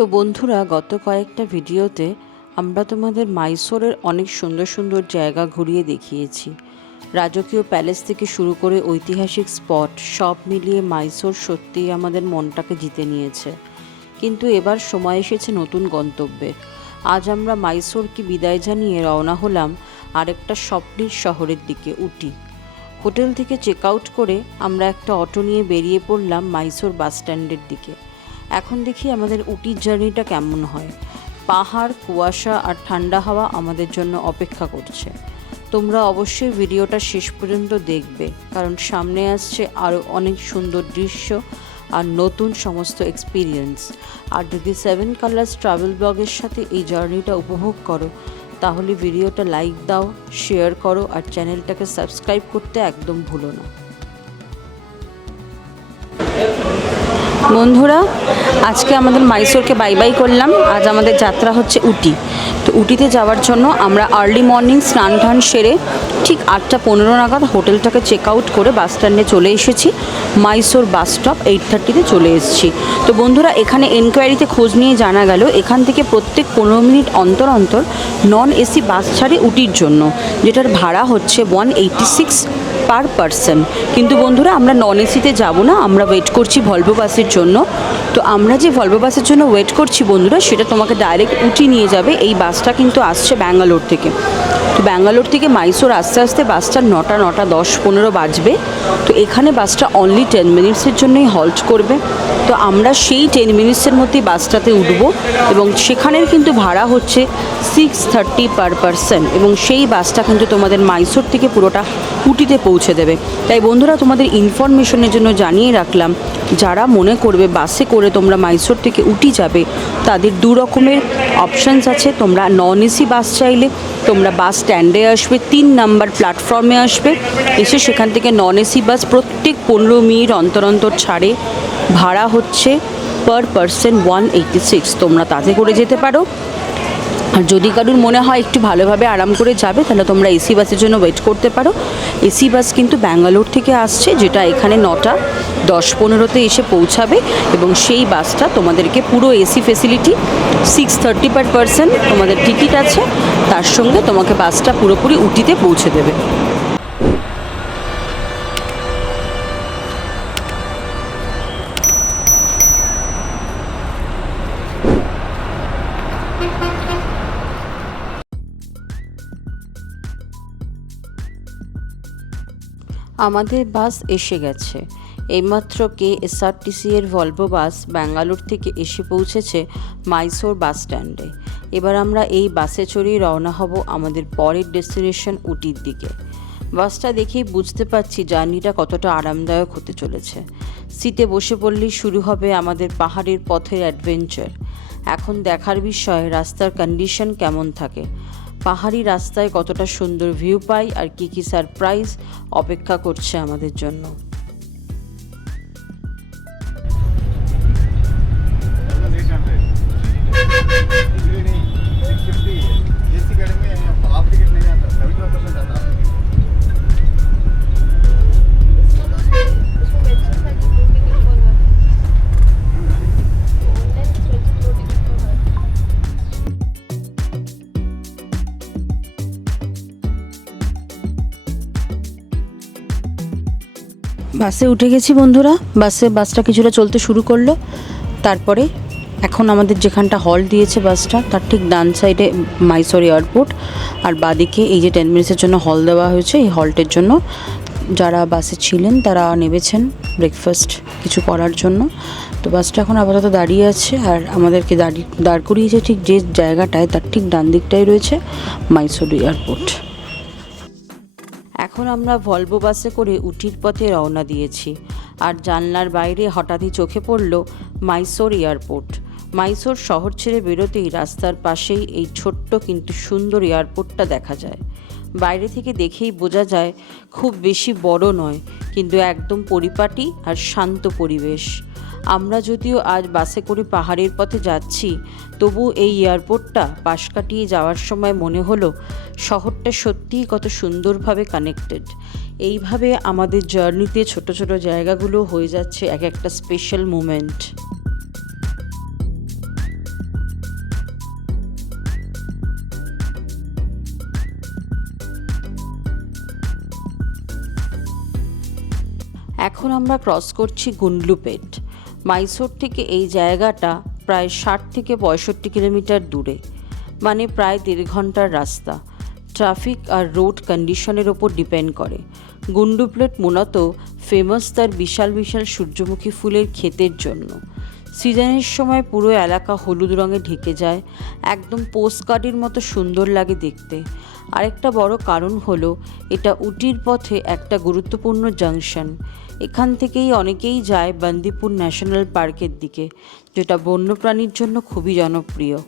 তো বন্ধুরা, গত কয়েকটা ভিডিওতে আমরা তোমাদের মাইসোরের অনেক সুন্দর সুন্দর জায়গা ঘুরিয়ে দেখিয়েছি। রাজকীয় প্যালেস থেকে শুরু করে ঐতিহাসিক স্পট সব মিলিয়ে মাইসোর সত্যিই আমাদের মনটাকে জিতে নিয়েছে। কিন্তু এবার সময় এসেছে নতুন গন্তব্যের। আজ আমরা মাইসোরকে বিদায় জানিয়ে রওনা হলাম আরেকটা স্বপ্নের শহরের দিকে, উটি। হোটেল থেকে চেক আউট করে আমরা একটা অটো নিয়ে বেরিয়ে পড়লাম মাইসোর বাস স্ট্যান্ডের দিকে। এখন দেখি আমাদের উটির জার্নিটা কেমন হয়। পাহাড়, কুয়াশা আর ঠান্ডা হাওয়া আমাদের জন্য অপেক্ষা করছে। তোমরা অবশ্যই ভিডিওটা শেষ পর্যন্ত দেখবে, কারণ সামনে আসছে আরও অনেক সুন্দর দৃশ্য আর নতুন সমস্ত এক্সপিরিয়েন্স। আর যদি 7 কালার্স ট্রাভেল ব্লগের সাথে এই জার্নিটা উপভোগ করো, তাহলে ভিডিওটা লাইক দাও, শেয়ার করো আর চ্যানেলটাকে সাবস্ক্রাইব করতে একদম ভুলো না। বন্ধুরা, আজকে আমাদের মাইসোরকে বাই বাই করলাম। আজ আমাদের যাত্রা হচ্ছে উটি। তো উটিতে যাওয়ার জন্য আমরা আর্লি মর্নিং স্নান টান সেরে ঠিক 8:15 নাগাদ হোটেলটাকে চেক আউট করে বাস স্ট্যান্ডে চলে এসেছি। মাইসোর বাস স্টপ 8:30-তে চলে এসেছি। তো বন্ধুরা, এখানে এনকোয়ারিতে খোঁজ নিয়ে জানা গেল এখান থেকে প্রত্যেক 15 মিনিট অন্তর অন্তর নন এসি বাস ছাড়ে উটির জন্য, যেটার ভাড়া হচ্ছে 186 পার পারসন। কিন্তু বন্ধুরা, আমরা নন এসিতে যাব না, আমরা ওয়েট করছি ভলভো বাসের জন্য। তো আমরা যে ভলভো বাসের জন্য ওয়েট করছি বন্ধুরা, সেটা তোমাকে ডাইরেক্ট উটি নিয়ে যাবে। এই বাসটা কিন্তু আসছে ব্যাঙ্গালোর থেকে। তো ব্যাঙ্গালোর থেকে মাইসোর আস্তে আস্তে বাসটা 9:10-15 বাজবে। তো এখানে বাসটা অনলি 10 মিনিটসের জন্যই হল্ট করবে। তো আমরা সেই 10 মিনিটসের মধ্যেই বাসটাতে উঠবো এবং সেখানের কিন্তু ভাড়া হচ্ছে 630 পার পারসন, এবং সেই বাসটা কিন্তু তোমাদের মাইসোর থেকে পুরোটা উটিতে পৌঁছে দেবে। তাই বন্ধুরা, তোমাদের ইনফরমেশনের জন্য জানিয়ে রাখলাম, যারা মনে করবে বাসে করে তোমরা মাইসোর থেকে উটি যাবে, তাদের 2 রকমের অপশানস আছে। তোমরা নন এসি বাস চাইলে তোমরা বাস স্ট্যান্ডে আসবে, 3 নাম্বার প্ল্যাটফর্মে আসবে, এসে সেখান থেকে নন এসি বাস প্রত্যেক 15 মিনিট অন্তর অন্তর ছাড়ে। ভাড়া হচ্ছে পার পারসন 186। তোমরা তাতে করে যেতে পারো। আর যদি কারুর মনে হয় একটু ভালোভাবে আরাম করে যাবে, তাহলে তোমরা এসি বাসের জন্য ওয়েট করতে পারো। এসি বাস কিন্তু ব্যাঙ্গালোর থেকে আসছে, যেটা এখানে 9:10-15-তে এসে পৌঁছাবে, এবং সেই বাসটা তোমাদেরকে পুরো এসি ফেসিলিটি 630 পার পারসন তোমাদের টিকিট আছে, তার সঙ্গে তোমাকে বাসটা পুরোপুরি উটিতে পৌঁছে দেবে। আমাদের বাস এসে গেছে। এইমাত্র KSRTC এর ভলভো বাস ব্যাঙ্গালোর থেকে এসে পৌঁছেছে মাইসোর বাস স্ট্যান্ডে। এবার আমরা এই বাসে চড়েই রওনা হব আমাদের পরের ডেস্টিনেশন উটির দিকে। বাসটা দেখেই বুঝতে পারছি জার্নিটা কতটা আরামদায়ক হতে চলেছে। সিটে বসে পড়লেই শুরু হবে আমাদের পাহাড়ের পথের অ্যাডভেঞ্চার। এখন দেখার বিষয় রাস্তার কন্ডিশন কেমন থাকে, পাহাড়ি রাস্তায় কতটা সুন্দর ভিউ পাই, আর কী কী সারপ্রাইজ অপেক্ষা করছে আমাদের জন্য। বাসে উঠে গেছি বন্ধুরা। বাসটা কিছুটা চলতে শুরু করলো। তারপরে এখন আমাদের যেখানটা হল্ট দিয়েছে বাসটা, তার ঠিক ডান সাইডে মাইসোর এয়ারপোর্ট, আর বাদিকে এই যে 10 মিনিটসের জন্য হল দেওয়া হয়েছে। এই হল্টের জন্য যারা বাসে ছিলেন তারা নেমেছেন ব্রেকফাস্ট কিছু করার জন্য। তো বাসটা এখন আপাতত দাঁড়িয়ে আছে, আর আমাদেরকে দাঁড় করিয়েছে ঠিক যে জায়গাটায়, তার ঠিক ডান দিকটাই রয়েছে মাইসোর এয়ারপোর্ট। এখন আমরা ভলভো বাসে করে উটির পথে রওনা দিয়েছি, আর জানলার বাইরে হঠাৎই চোখে পড়ল মাইসোর এয়ারপোর্ট। মাইসোর শহর ছেড়ে বেরোতেই রাস্তার পাশেই এই ছোট্ট কিন্তু সুন্দর এয়ারপোর্টটা দেখা যায়। বাইরে থেকে দেখেই বোঝা যায় খুব বেশি বড় নয়, কিন্তু একদম পরিপাটি আর শান্ত পরিবেশ। আমরা যদিও আজ বাসে করে পাহাড়ের পথে যাচ্ছি, তবু এই এয়ারপোর্টটা পাশ কাটিয়ে যাওয়ার সময় মনে হলো শহরটা সত্যিই কত সুন্দরভাবে কানেক্টেড। এইভাবে আমাদের জার্নিতে ছোট ছোট জায়গাগুলো হয়ে যাচ্ছে এক একটা স্পেশাল মোমেন্ট। এখন আমরা ক্রস করছি গুন্ডলুপেট। মাইসোর থেকে এই জায়গাটা প্রায় 60 থেকে 65 কিলোমিটার দূরে, মানে প্রায় 1.5 ঘন্টার রাস্তা। ট্রাফিক আর রোড কন্ডিশনের ওপর ডিপেন্ড করে। গুন্ডলুপেট মূলত ফেমাস তার বিশাল বিশাল সূর্যমুখী ফুলের ক্ষেতের জন্য। সিজনের সময় পুরো এলাকা হলুদ রঙে ঢেকে যায়, একদম পোস্টকার্ডের মতো সুন্দর লাগে দেখতে। আরেকটা বড় কারণ হলো এটা উটির পথে একটা গুরুত্বপূর্ণ জাংশন। এখান থেকেই অনেকেই যায় বান্দিপুর ন্যাশনাল পার্কের দিকে, যেটা বন্যপ্রাণীর জন্য খুবই জনপ্রিয়।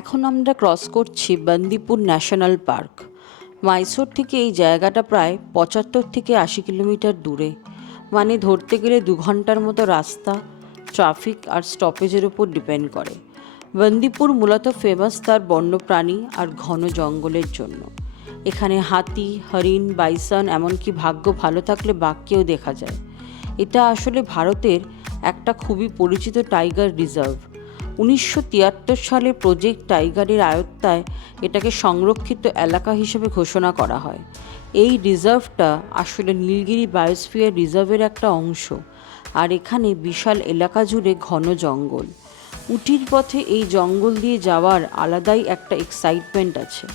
এখন আমরা ক্রস করছি বান্দিপুর ন্যাশনাল পার্ক। মাইসোর থেকে এই জায়গাটা প্রায় 75 থেকে 80 কিলোমিটার দূরে, মানে ধরতে গেলে 2 ঘন্টার মতো রাস্তা। ট্রাফিক আর স্টপেজের উপর ডিপেন্ড করে। বান্দিপুর মূলত ফেমাস তার বন্যপ্রাণী আর ঘন জঙ্গলের জন্য। এখানে হাতি, হরিণ, বাইসন, এমনকি ভাগ্য ভালো থাকলে বাঘকেও দেখা যায়। এটা আসলে ভারতের একটা খুবই পরিচিত টাইগার রিজার্ভ। 1973 সালে প্রজেক্ট টাইগারের আওতায় এটাকে সংরক্ষিত এলাকা হিসেবে ঘোষণা করা হয়। এই রিজার্ভটা আসলে নীলগিরি বায়োস্ফিয়ার রিজার্ভের একটা অংশ, আর এখানে বিশাল এলাকা জুড়ে ঘন জঙ্গল। উটির পথে এই জঙ্গল দিয়ে যাওয়ার আলাদাই একটা এক্সাইটমেন্ট আছে।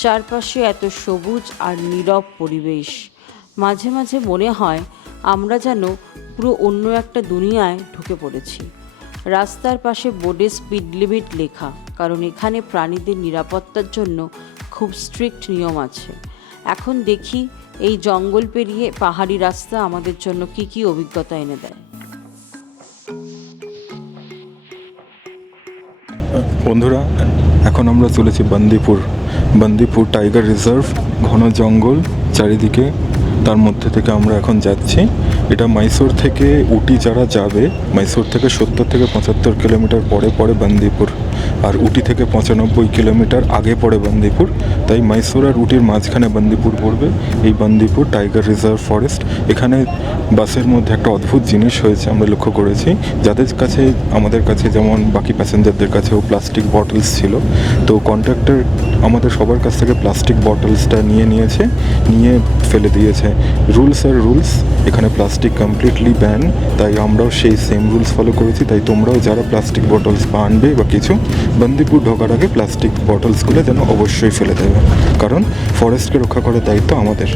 চারপাশে এত সবুজ আর নীরব পরিবেশ, মাঝে মাঝে মনে হয় আমরা যেন পুরো অন্য একটা দুনিয়ায় ঢুকে পড়েছি। রাস্তার পাশে বোর্ডে স্পিড লিমিট লেখা, কারণ এখানে প্রাণীদের নিরাপত্তার জন্য খুব স্ট্রিক্ট নিয়ম আছে। এখন দেখি এই জঙ্গল পেরিয়ে পাহাড়ি রাস্তা আমাদের জন্য কি কি অভিজ্ঞতা এনে দেয়। বন্ধুরা, এখন আমরা চলেছি বান্দিপুর টাইগার রিজার্ভ। ঘন জঙ্গল চারিদিকে, তার মধ্যে থেকে আমরা এখন যাচ্ছি। এটা মাইসোর থেকে উটি যারা যাবে, মাইসোর থেকে 70 থেকে 75 কিলোমিটার পরে বান্দিপুর, আর উটি থেকে 95 কিলোমিটার আগে পড়ে বান্দিপুর। তাই মাইসোর আর উটির মাঝখানে বান্দিপুর পড়বে। এই বান্দিপুর টাইগার রিজার্ভ ফরেস্ট। এখানে বাসের মধ্যে একটা অদ্ভুত জিনিস হয়েছে, আমরা লক্ষ্য করেছি। যাদের কাছে, আমাদের কাছে যেমন বাকি প্যাসেঞ্জারদের কাছেও প্লাস্টিক বটলস ছিল, তো কন্ট্রাক্টর আমাদের সবার কাছ থেকে প্লাস্টিক বটলসটা নিয়ে ফেলে দিয়েছে। রুলস আর রুলস, এখানে প্লাস্টিক কমপ্লিটলি ব্যান। তাই আমরাও সেই সেম রুলস ফলো করেছি। তাই তোমরাও যারা প্লাস্টিক বটলস আনবে বা কিছু, বান্দিপুর ঢোকার আগে প্লাস্টিক বটলসগুলো যেন অবশ্যই ফেলে দেবে, কারণ ফরেস্টকে রক্ষা করার দায়িত্ব আমাদের।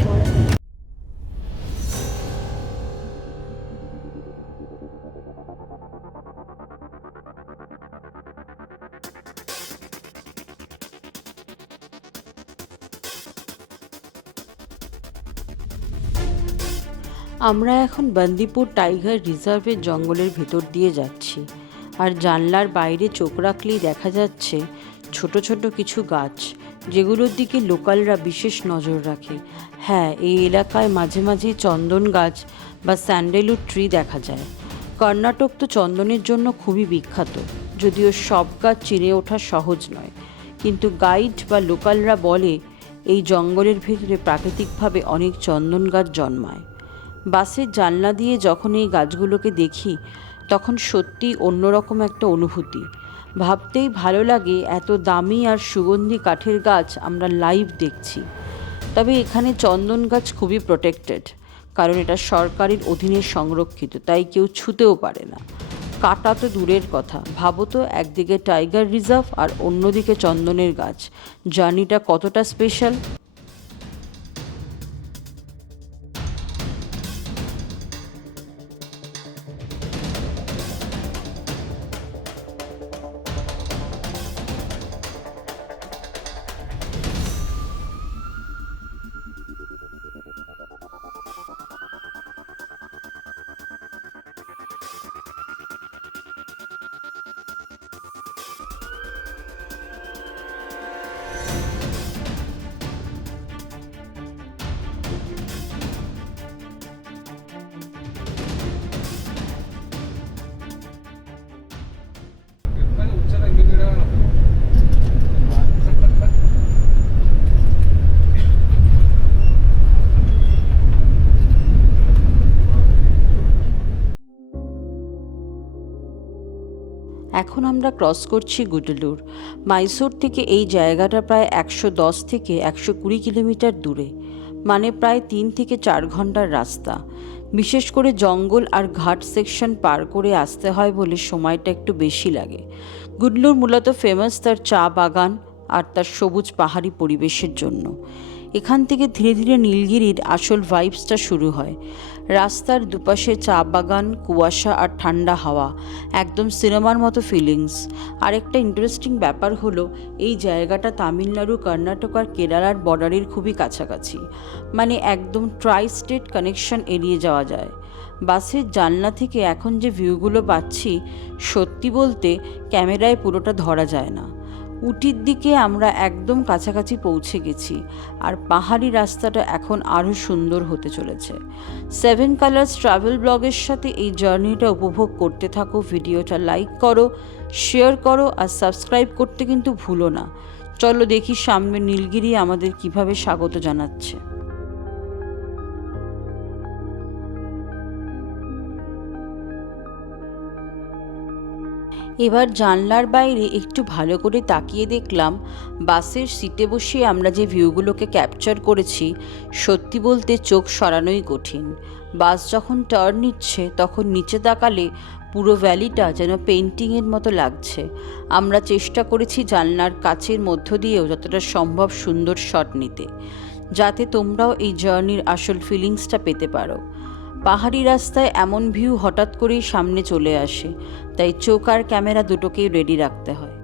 আমরা এখন বান্দিপুর টাইগার রিজার্ভের জঙ্গলের ভেতর দিয়ে যাচ্ছি, আর জানলার বাইরে চোখ রাখলেই দেখা যাচ্ছে ছোট ছোট কিছু গাছ, যেগুলোর দিকে লোকালরা বিশেষ নজর রাখে। হ্যাঁ, এই এলাকায় মাঝে মাঝেই চন্দন গাছ বা স্যান্ডেলউড ট্রি দেখা যায়। কর্ণাটক তো চন্দনের জন্য খুবই বিখ্যাত, যদিও সব গাছ চিনে ওঠা সহজ নয়। কিন্তু গাইড বা লোকালরা বলে এই জঙ্গলের ভিতরে প্রাকৃতিকভাবে অনেক চন্দন গাছ জন্মায়। বাসের জানলা দিয়ে যখন এই গাছগুলোকে দেখি, তখন সত্যিই অন্যরকম একটা অনুভূতি। ভাবতেই ভালো লাগে, এত দামি আর সুগন্ধি কাঠের গাছ আমরা লাইভ দেখছি। তবে এখানে চন্দন গাছ খুবই প্রোটেক্টেড, কারণ এটা সরকারের অধীনে সংরক্ষিত, তাই কেউ ছুঁতেও পারে না। কাটা তো দূরের কথা, ভাবো তো, একদিকে টাইগার রিজার্ভ আর অন্যদিকে চন্দনের গাছ। জার্নিটা কতটা স্পেশাল। এখন আমরা ক্রস করছি গুডলুর। মাইসোর থেকে এই জায়গাটা প্রায় 110 থেকে 120 কিলোমিটার দূরে, মানে প্রায় 3 থেকে 4 ঘন্টার রাস্তা। বিশেষ করে জঙ্গল আর ঘাট সেকশন পার করে আসতে হয় বলে সময়টা একটু বেশি লাগে। গুডলুর মূলত ফেমাস তার চা বাগান আর তার সবুজ পাহাড়ি পরিবেশের জন্য। এখান থেকে ধীরে ধীরে নীলগিরির আসল ভাইবসটা শুরু হয়। রাস্তার দুপাশে চা বাগান, কুয়াশা আর ঠান্ডা হাওয়া, একদম সিনেমার মতো ফিলিংস। আরেকটা ইন্টারেস্টিং ব্যাপার হলো এই জায়গাটা তামিলনাড়ু, কর্ণাটক আর কেরালার বর্ডারের খুবই কাছাকাছি, মানে একদম ট্রাই স্টেট কানেকশন এড়িয়ে যাওয়া যায়। বাসের জানলা থেকে এখন যে ভিউগুলো পাচ্ছি, সত্যি বলতে ক্যামেরায় পুরোটা ধরা যায় না। উটির দিকে আমরা একদম কাছাকাছি পৌঁছে গেছি, আর পাহাড়ি রাস্তাটা এখন আরও সুন্দর হতে চলেছে। 7 কালার্স ট্রাভেল ব্লগের সাথে এই জার্নিটা উপভোগ করতে থাকো। ভিডিওটা লাইক করো, শেয়ার করো আর সাবস্ক্রাইব করতে কিন্তু ভুলো না। চলো দেখি সামনে নীলগিরি আমাদের কিভাবে স্বাগত জানাচ্ছে। এবার জানলার বাইরে একটু ভালো করে তাকিয়ে দেখলাম বাসের সিটে বসে আমরা যে ভিউগুলোকে ক্যাপচার করেছি, সত্যি বলতে চোখ সরানোই কঠিন। বাস যখন টার্ন নিচ্ছে তখন নিচে তাকালে পুরো ভ্যালিটা যেন পেন্টিংয়ের মতো লাগছে। আমরা চেষ্টা করেছি জানলার কাচের মধ্য দিয়েও যতটা সম্ভব সুন্দর শট নিতে, যাতে তোমরাও এই জার্নির আসল ফিলিংসটা পেতে পারো। পাহাড়ি রাস্তায় এমন ভিউ হঠাৎ করেই সামনে চলে আসে, তাই চোখ আর ক্যামেরা দুটোকেই রেডি রাখতে হয়।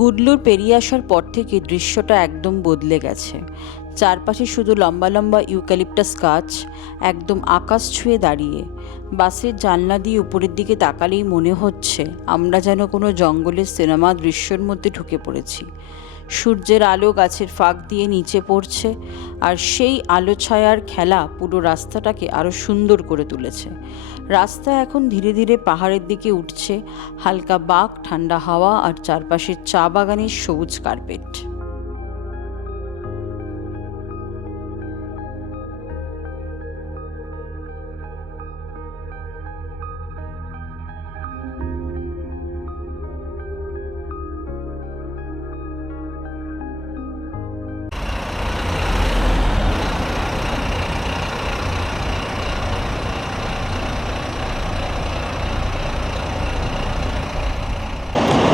গুডলুর পেরিয়ে আসার পর থেকে দৃশ্যটা একদম বদলে গেছে। চারপাশে শুধু লম্বা লম্বা ইউক্যালিপটাস গাছ, একদম আকাশ ছুঁয়ে দাঁড়িয়ে। বাসের জানলা দিয়ে উপরের দিকে তাকালেই মনে হচ্ছে আমরা যেন কোনো জঙ্গলের সিনেমা দৃশ্যের মধ্যে ঢুকে পড়েছি। সূর্যের আলো গাছের ফাঁক দিয়ে নিচে পড়ছে, আর সেই আলো ছায়ার খেলা পুরো রাস্তাটাকে আরও সুন্দর করে তুলেছে। রাস্তা এখন ধীরে ধীরে পাহাড়ের দিকে উঠছে, হালকা বাঁক, ঠান্ডা হাওয়া আর চারপাশের চা বাগানের সবুজ কার্পেট।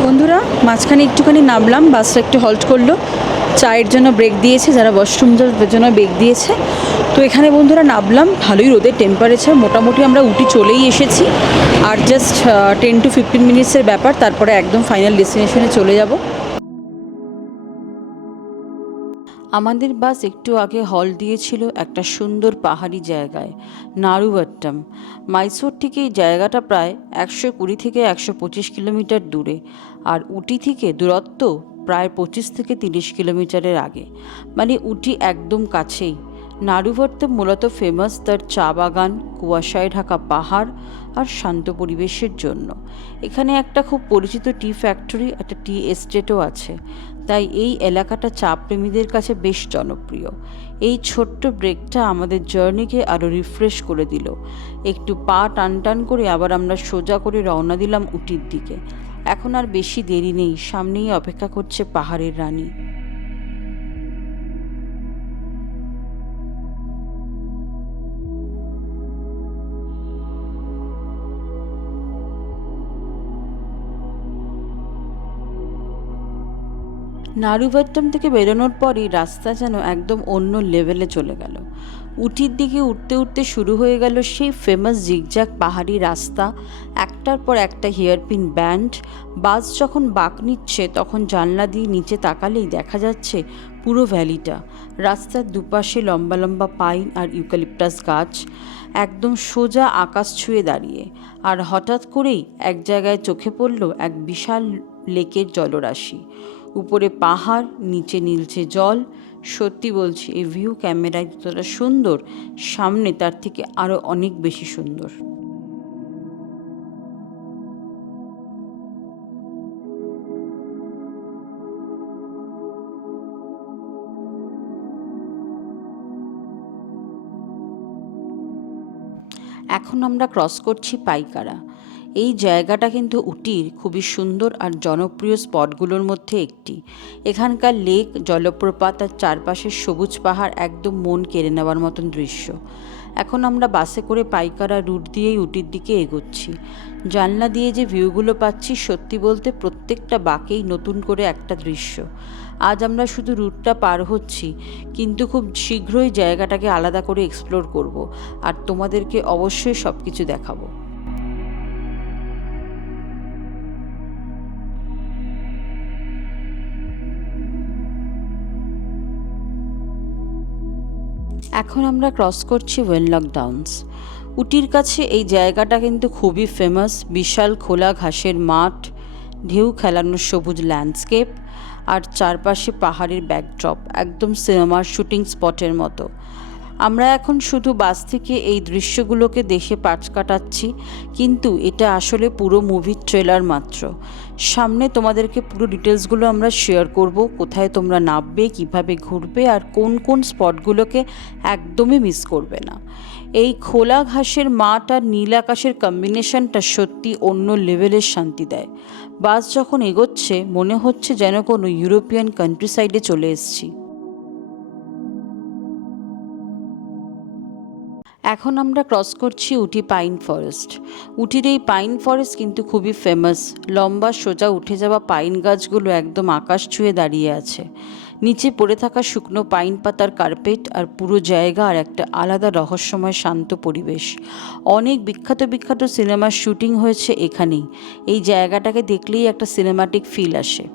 বন্ধুরা, মাঝখানে একটুখানি নামলাম, বাসটা একটু হল্ট করলো, চায়ের জন্য ব্রেক দিয়েছে, যারা ওয়াশরুম যাওয়ার জন্য ব্রেক দিয়েছে। তো এখানে বন্ধুরা নামলাম, ভালোই রোদের টেম্পারেচার, মোটামুটি আমরা উটি চলেই এসেছি। আর জাস্ট 10 to 15 মিনিটসের ব্যাপার, তারপরে একদম ফাইনাল ডেস্টিনেশনে চলে যাব। আমাদের বাস একটু আগে হল দিয়েছিল একটা সুন্দর পাহাড়ি জায়গায়, নারুভাট্টাম। মাইসোর থেকে এই জায়গাটা প্রায় 120 থেকে 125 কিলোমিটার দূরে, আর উটি থেকে দূরত্ব প্রায় 25 থেকে 30 কিলোমিটারের আগে, মানে উটি একদম কাছেই। নারুভাট্টাম মূলত ফেমাস তার চা বাগান, কুয়াশায় ঢাকা পাহাড় আর শান্ত পরিবেশের জন্য। এখানে একটা খুব পরিচিত টি ফ্যাক্টরি, একটা টি এস্টেটও আছে, তাই এই এলাকাটা চা প্রেমীদের কাছে বেশ জনপ্রিয়। এই ছোট্ট ব্রেকটা আমাদের জার্নিকে আরও রিফ্রেশ করে দিল। একটু পা টান টান করে আবার আমরা সোজা করে রওনা দিলাম উটির দিকে। এখন আর বেশি দেরি নেই, সামনেই অপেক্ষা করছে পাহাড়ের রানী। নারুভাট্টম থেকে বেরোনোর পরই রাস্তা যেন একদম অন্য লেভেলে চলে গেল। উটির দিকে উঠতে উঠতে শুরু হয়ে গেল সেই ফেমাস জিগজ্যাগ পাহাড়ি রাস্তা, একটার পর একটা হেয়ারপিন ব্যান্ড। বাস যখন বাঁক নিচ্ছে তখন জানলা দিয়ে নিচে তাকালেই দেখা যাচ্ছে পুরো ভ্যালিটা। রাস্তার দুপাশে লম্বা লম্বা পাইন আর ইউক্যালিপটাস গাছ একদম সোজা আকাশ ছুঁয়ে দাঁড়িয়ে। আর হঠাৎ করেই এক জায়গায় চোখে পড়ল এক বিশাল লেকের জলরাশি। উপরে পাহাড়, নিচে নীলচে জল। সত্যি বলছি, এই ভিউ ক্যামেরায় যতটা সুন্দর, সামনে তার থেকে আরও অনেক বেশি সুন্দর। এখন আমরা ক্রস করছি পাইকারা। এই জায়গাটা কিন্তু উটির খুবই সুন্দর আর জনপ্রিয় স্পটগুলোর মধ্যে একটি। এখানকার লেক, জলপ্রপাত আর চারপাশের সবুজ পাহাড় একদম মন কেড়ে নেওয়ার মতন দৃশ্য। এখন আমরা বাসে করে পাইকারা রুট দিয়েই উটির দিকে এগোচ্ছি। জানলা দিয়ে যে ভিউগুলো পাচ্ছি, সত্যি বলতে প্রত্যেকটা বাঁকেই নতুন করে একটা দৃশ্য। আজ আমরা শুধু রুটটা পার হচ্ছি, কিন্তু খুব শীঘ্রই জায়গাটাকে আলাদা করে এক্সপ্লোর করব আর তোমাদেরকে অবশ্যই সব কিছু দেখাবো। এখন আমরা ক্রস করছি ওয়েনলক ডাউনস। উটির কাছে এই জায়গাটা কিন্তু খুবই ফেমাস। বিশাল খোলা ঘাসের মাঠ, ঢেউ খেলানো সবুজ ল্যান্ডস্কেপ আর চারপাশে পাহাড়ের ব্যাকড্রপ, একদম সিনেমার শুটিং স্পটের মতো। আমরা এখন শুধু বাস থেকে এই দৃশ্যগুলোকে দেখে পাট কাটাচ্ছি, কিন্তু এটা আসলে পুরো মুভির ট্রেলার মাত্র। সামনে তোমাদেরকে পুরো ডিটেলসগুলো আমরা শেয়ার করব, কোথায় তোমরা নামবে, কিভাবে ঘুরবে আর কোন কোন স্পটগুলোকে একদমই মিস করবে না। এই খোলা ঘাসের মাঠ আর নীল আকাশের কম্বিনেশনটা সত্যি অন্য লেভেলের শান্তি দেয়। বাস যখন এগোচ্ছে মনে হচ্ছে যেন কোনো ইউরোপিয়ান কান্ট্রি সাইডে চলে এসেছি। এখন আমরা ক্রস করছি উটি পাইন ফরেস্ট। উটির এই পাইন ফরেস্ট কিন্তু খুবই ফেমাস। লম্বা সোজা উঠে যাওয়া পাইন গাছগুলো একদম আকাশ ছুঁয়ে দাঁড়িয়ে আছে। নিচে পড়ে থাকা শুকনো পাইন পাতার কার্পেট আর পুরো জায়গা আর একটা আলাদা রহস্যময় শান্ত পরিবেশ। অনেক বিখ্যাত বিখ্যাত সিনেমার শুটিং হয়েছে এখানেই। এই জায়গাটাকে দেখলেই একটা সিনেমাটিক ফিল আসে।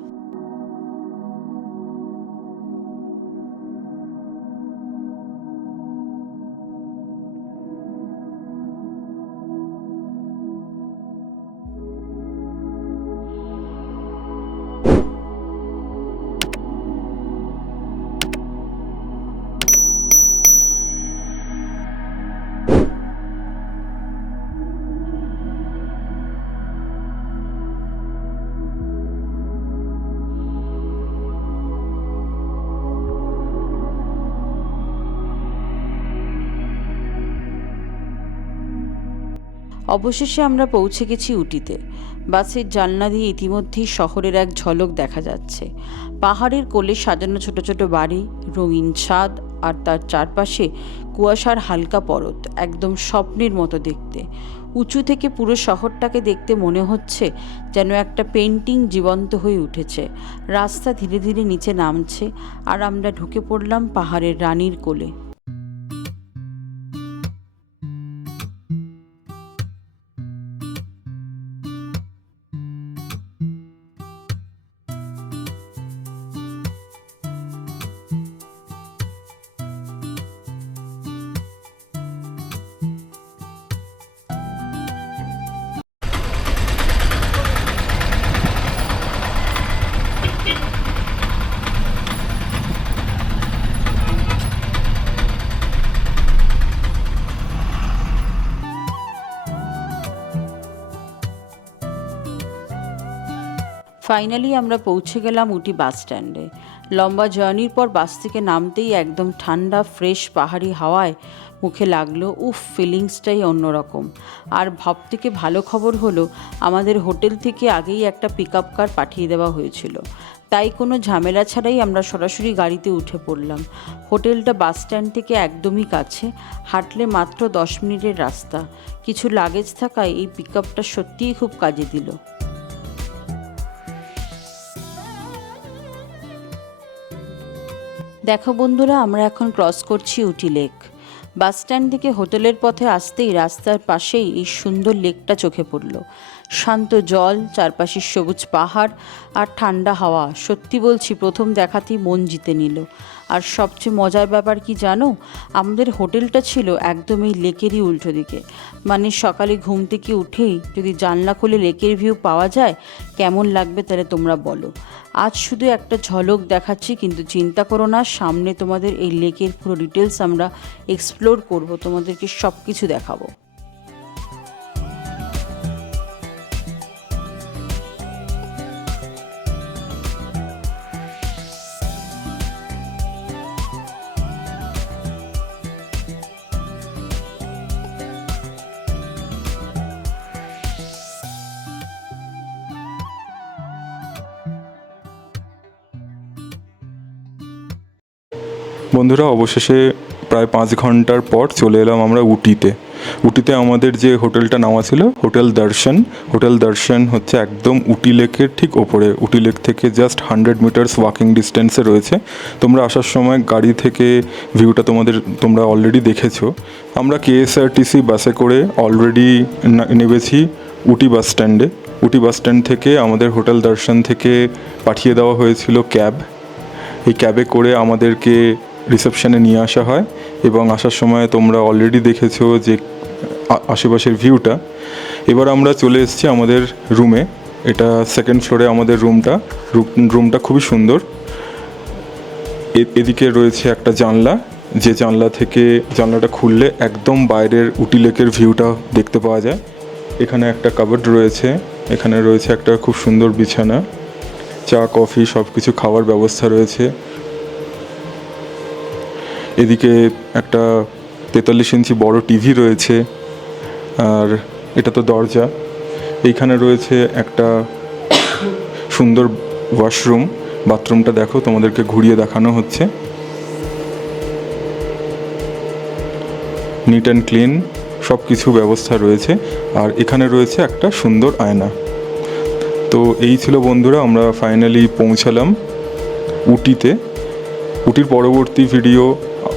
অবশেষে আমরা পৌঁছে গেছি উটিতে। বাসের জানলা দিয়ে ইতিমধ্যেই শহরের এক ঝলক দেখা যাচ্ছে। পাহাড়ের কোলে সাজানো ছোট ছোট বাড়ি, রঙিন ছাদ আর তার চারপাশে কুয়াশার হালকা পরত, একদম স্বপ্নের মতো দেখতে। উঁচু থেকে পুরো শহরটাকে দেখতে মনে হচ্ছে যেন একটা পেন্টিং জীবন্ত হয়ে উঠেছে। রাস্তা ধীরে ধীরে নিচে নামছে আর আমরা ঢুকে পড়লাম পাহাড়ের রানীর কোলে। ফাইনালি আমরা পৌঁছে গেলাম উটি বাস স্ট্যান্ডে। লম্বা জার্নির পর বাস থেকে নামতেই একদম ঠান্ডা ফ্রেশ পাহাড়ি হাওয়ায় মুখে লাগলো। ফিলিংসটাই অন্যরকম। আর ভাব থেকে ভালো খবর হলো, আমাদের হোটেল থেকে আগেই একটা পিক আপ কার পাঠিয়ে দেওয়া হয়েছিল। তাই কোনো ঝামেলা ছাড়াই আমরা সরাসরি গাড়িতে উঠে পড়লাম। হোটেলটা বাস স্ট্যান্ড থেকে একদমই কাছে, হাঁটলে মাত্র 10 মিনিটের রাস্তা। কিছু লাগেজ থাকায় এই পিক আপটা সত্যিই খুব কাজে দিল। দেখো বন্ধুরা, আমরা এখন ক্রস করছি উটি লেক। বাস স্ট্যান্ড থেকে হোটেলের পথে আসতেই রাস্তার পাশেই এই সুন্দর লেকটা চোখে পড়ল। শান্ত জল, চারপাশে সবুজ পাহাড় আর ঠান্ডা হাওয়া, সত্যি বলছি প্রথম দেখাতেই মন জিতে নিল। আর সবচেয়ে মজার ব্যাপার কি জানো, আমাদের হোটেলটা ছিল একদম এই লেকেরই উল্টো দিকে। মানে সকালে ঘুম থেকে উঠেই যদি জানলা খুলে লেকের ভিউ পাওয়া যায়, কেমন লাগবে তাহলে তোমরা বলো। আজ শুধু একটা ঝলক দেখাচ্ছি, কিন্তু চিন্তা করো না, সামনে তোমাদের এই লেকের পুরো ডিটেলস আমরা এক্সপ্লোর করব, তোমাদেরকে সব কিছু দেখাবো। বন্ধুরা, অবশেষে প্রায় 5 ঘন্টার পর চলে এলাম আমরা উটিতে। উটিতে আমাদের যে হোটেলটা নেওয়া ছিল হোটেল দর্শন। হোটেল দর্শন হচ্ছে একদম উটি লেকের ঠিক ওপরে। উটি লেক থেকে জাস্ট 100 মিটার্স ওয়াকিং ডিস্টেন্সে রয়েছে। তোমরা আসার সময় গাড়ি থেকে ভিউটা তোমরা অলরেডি দেখেছো। আমরা কেএসআরটিসি বাসে করে অলরেডি নেমেছি উটি বাস স্ট্যান্ডে। উটি বাস স্ট্যান্ড থেকে আমাদের হোটেল দর্শন থেকে পাঠিয়ে দেওয়া হয়েছিল ক্যাব। এই ক্যাবে করে আমাদেরকে রিসেপশনে নিয়ে আসা হয় এবং আসার সময় তোমরা অলরেডি দেখেছো যে আশেপাশের ভিউটা। এবার আমরা চলে এসেছি আমাদের রুমে। এটা 2nd ফ্লোরে আমাদের রুমটা খুবই সুন্দর। এদিকে রয়েছে একটা জানলা, যে জানলাটা খুললে একদম বাইরের উটি লেকের ভিউটা দেখতে পাওয়া যায়। এখানে একটা কাবার্ড রয়েছে, এখানে রয়েছে একটা খুব সুন্দর বিছানা, চা কফি সব কিছু খাওয়ার ব্যবস্থা রয়েছে। এদিকে একটা 43 ইঞ্চি বড় টিভি রয়েছে, আর এটা তো দরজা। এইখানে রয়েছে একটা সুন্দর ওয়াশরুম। বাথরুমটা দেখো, তোমাদেরকে ঘুরিয়ে দেখানো হচ্ছে। নিট অ্যান্ড ক্লিন সব কিছু ব্যবস্থা রয়েছে। আর এখানে রয়েছে একটা সুন্দর আয়না। তো এই ছিল বন্ধুরা, আমরা ফাইনালি পৌঁছালাম উটিতে। উটির পরবর্তী ভিডিও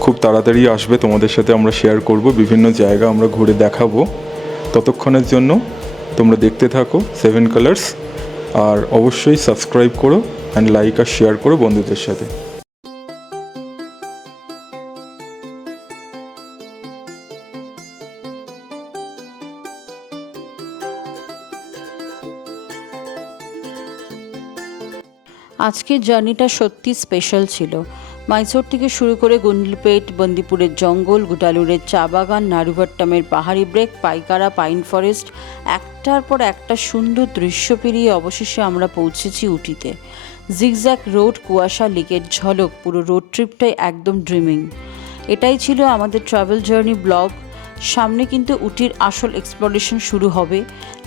খুব তাড়াতাড়ি আসবে, তোমাদের সাথে আমরা শেয়ার করব, বিভিন্ন জায়গা আমরা ঘুরে দেখাবো। ততক্ষণের জন্য তোমরা দেখতে থাকো 7 কালার্স, আর অবশ্যই সাবস্ক্রাইব করো অ্যান্ড লাইক আর শেয়ার করো বন্ধুদের সাথে। আজকের জার্নিটা সত্যি স্পেশাল ছিল। মাইসোর থেকে শুরু করে গুন্ডলপেট, বন্দিপুরের জঙ্গল, গুটালুরের চা বাগান, নারুভাট্টামের পাহাড়ি ব্রেক, পাইকারা পাইন ফরেস্ট, একটার পর একটা সুন্দর দৃশ্য পেরিয়ে অবশেষে আমরা পৌঁছেছি উটিতে। জিগজ্যাগ রোড, কুয়াশা, লেকের ঝলক, পুরো রোড ট্রিপটাই একদম ড্রিমিং। এটাই ছিল আমাদের ট্রাভেল জার্নি ব্লগ। সামনে কিন্তু উটির আসল এক্সপ্লোরেশন শুরু হবে।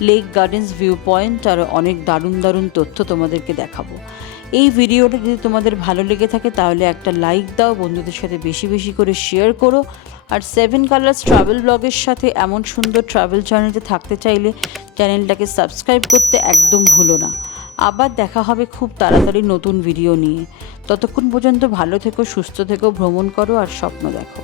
লেক গার্ডেন্স, ভিউ পয়েন্ট, আর অনেক দারুণ দারুণ তথ্য তোমাদেরকে দেখাবো। এই ভিডিওটা যদি তোমাদের ভালো লেগে থাকে তাহলে একটা লাইক দাও, বন্ধুদের সাথে বেশি বেশি করে শেয়ার করো। আর 7 কালার্স ট্রাভেল ব্লগের সাথে এমন সুন্দর ট্রাভেল জার্নিতে থাকতে চাইলে চ্যানেলটাকে সাবস্ক্রাইব করতে একদম ভুলো না। আবার দেখা হবে খুব তাড়াতাড়ি নতুন ভিডিও নিয়ে। ততক্ষণ পর্যন্ত ভালো থেকো, সুস্থ থেকো, ভ্রমণ করো আর স্বপ্ন দেখো।